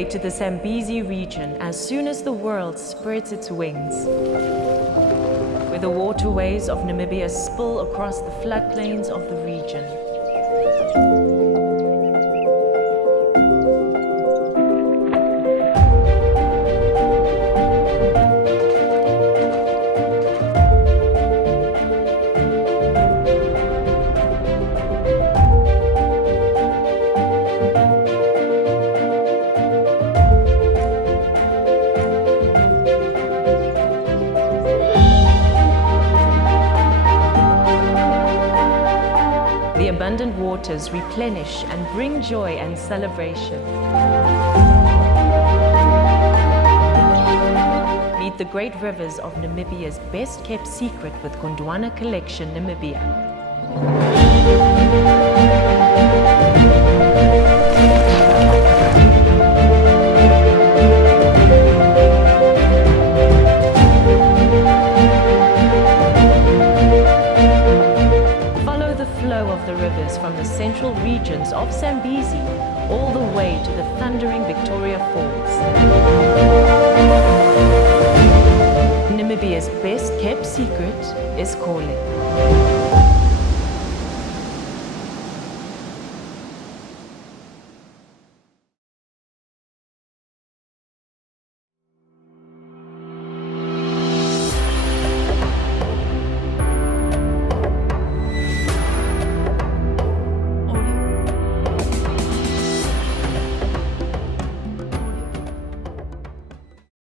way to the Zambezi region as soon as the world spreads its wings, where the waterways of Namibia spill across the floodplains of the region. The abundant waters replenish and bring joy and celebration. Meet the great rivers of Namibia's best kept secret with Gondwana Collection Namibia.